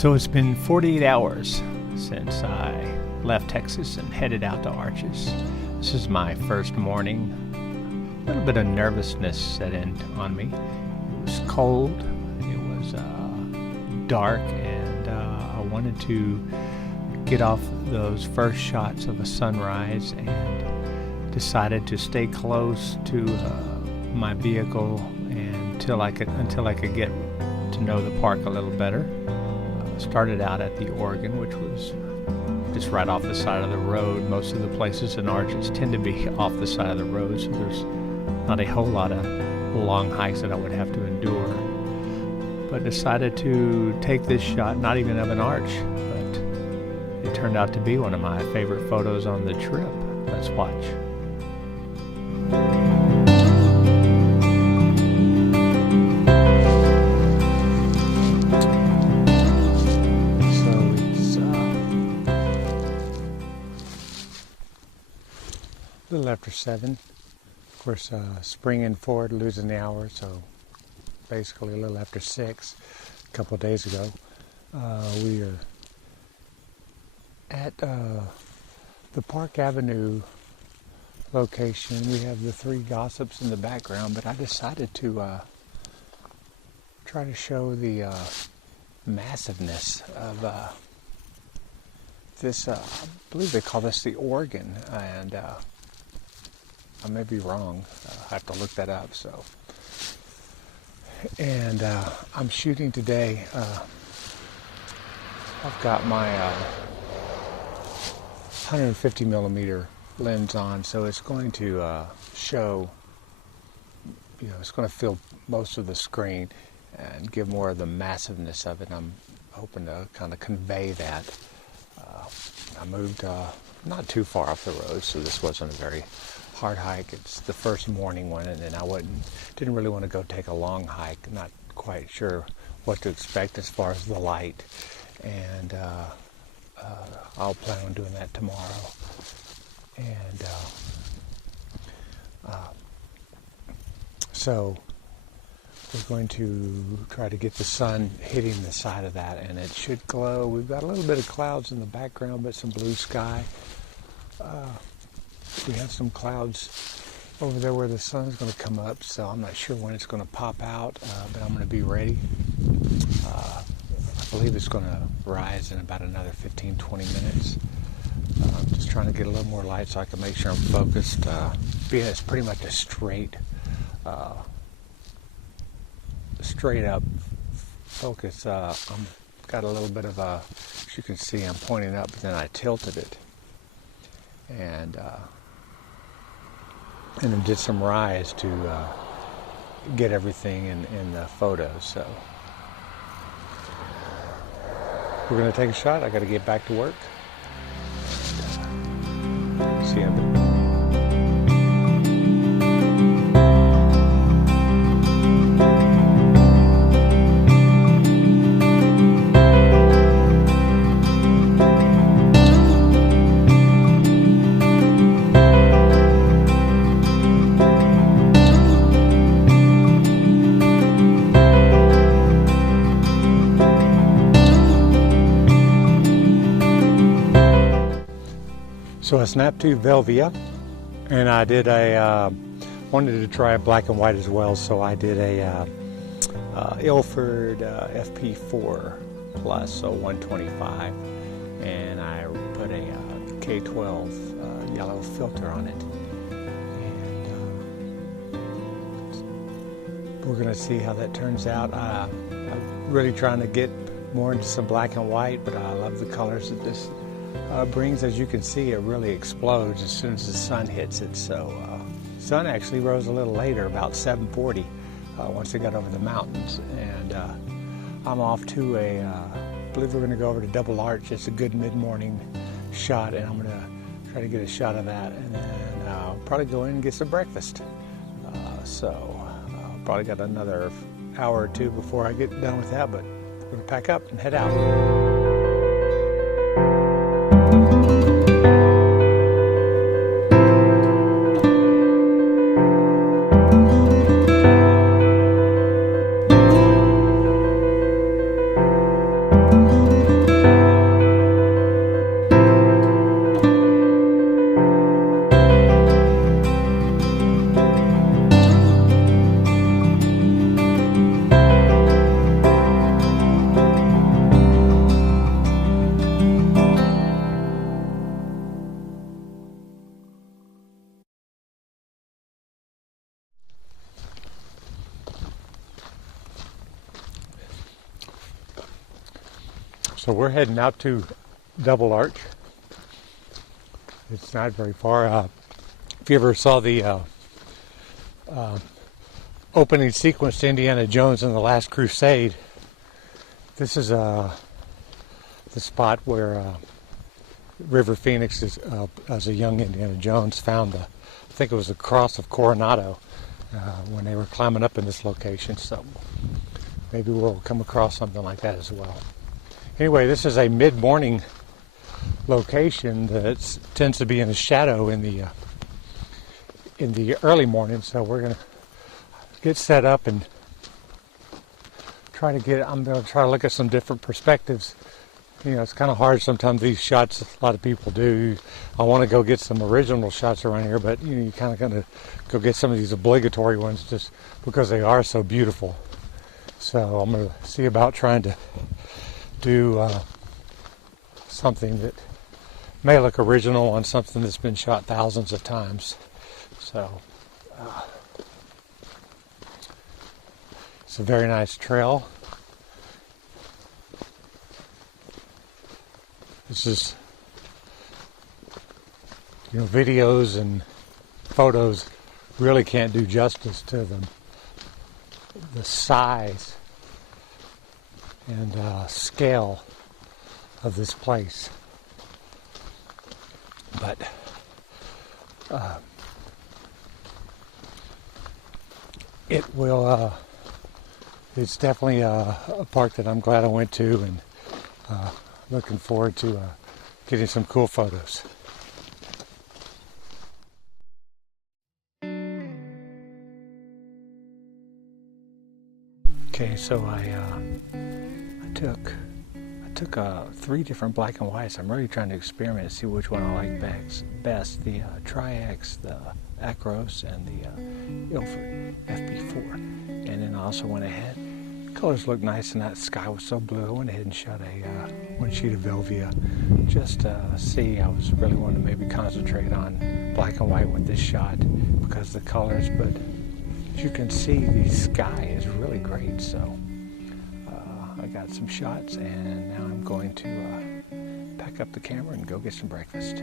So it's been 48 hours since I left Texas and headed out to Arches. This is my first morning. A little bit of nervousness set in on me. It was cold, it was dark, and I wanted to get off those first shots of a sunrise and decided to stay close to my vehicle until I could get to know the park a little better. Started out at the Oregon, which was just right off the side of the road. Most of the places in Arches tend to be off the side of the road, so there's not a whole lot of long hikes that I would have to endure. But decided to take this shot, not even of an arch, but it turned out to be one of my favorite photos on the trip. Let's watch. A little after 7. Of course, springing forward, losing the hour, so basically a little after 6. A couple of days ago, we are at the Park Avenue location. We have the Three Gossips in the background, but I decided to try to show the massiveness of this. I believe they call this the Oregon, and I may be wrong. I have to look that up. So, and I'm shooting today. I've got my 150 millimeter lens on, so it's going to show. It's going to fill most of the screen and give more of the massiveness of it. I'm hoping to kind of convey that. I moved not too far off the road, so this wasn't a very hard hike. It's the first morning one, and then didn't really want to go take a long hike. Not quite sure what to expect as far as the light, and I'll plan on doing that tomorrow. And so we're going to try to get the sun hitting the side of that, and it should glow. We've got a little bit of clouds in the background, but some blue sky. We have some clouds over there where the sun's going to come up, so I'm not sure when it's going to pop out, but I'm going to be ready. I believe it's going to rise in about another 15-20 minutes. I'm just trying to get a little more light so I can make sure I'm focused. Being it's pretty much a straight up focus. I'm got a little bit of a, as you can see, I'm pointing up, but then I tilted it. And then did some rise to get everything in the photos. So we're going to take a shot. I got to get back to work. See you. So I snapped to Velvia, and I did wanted to try a black and white as well, so I did a Ilford FP4 Plus, so 125, and I put a K12 yellow filter on it. And we're gonna see how that turns out. I'm really trying to get more into some black and white, but I love the colors that this brings. As you can see, it really explodes as soon as the sun hits it. So sun actually rose a little later, about 7:40, once it got over the mountains. And I'm off to I believe we're going to go over to Double Arch. It's a good mid-morning shot, and I'm going to try to get a shot of that, and then I'll probably go in and get some breakfast. So probably got another hour or two before I get done with that, but we're going to pack up and head out. So we're heading out to Double Arch. It's not very far. If you ever saw the opening sequence to Indiana Jones and the Last Crusade, this is the spot where River Phoenix is, as a young Indiana Jones, found I think it was the Cross of Coronado when they were climbing up in this location. So maybe we'll come across something like that as well. Anyway, this is a mid-morning location that tends to be in the shadow in the early morning. So we're gonna get set up and I'm gonna try to look at some different perspectives. You know, it's kind of hard sometimes, these shots, a lot of people do. I want to go get some original shots around here, but you know, you kind of got to go get some of these obligatory ones just because they are so beautiful. So I'm going to see about trying to do something that may look original on something that's been shot thousands of times. So it's a very nice trail. This is, you know, videos and photos really can't do justice to them. The size and scale of this place. But it's definitely a park that I'm glad I went to, and looking forward to getting some cool photos. Okay, so I took 3 different black and whites. I'm really trying to experiment and see which one I like best. The Tri-X, the Acros, and the Ilford FP4. And then I also went ahead. Colors looked nice, and that sky was so blue. I went ahead and shot one sheet of Velvia just to see. I was really wanting to maybe concentrate on black and white with this shot because of the colors. But as you can see, the sky is really great. So I got some shots, and now I'm going to pack up the camera and go get some breakfast.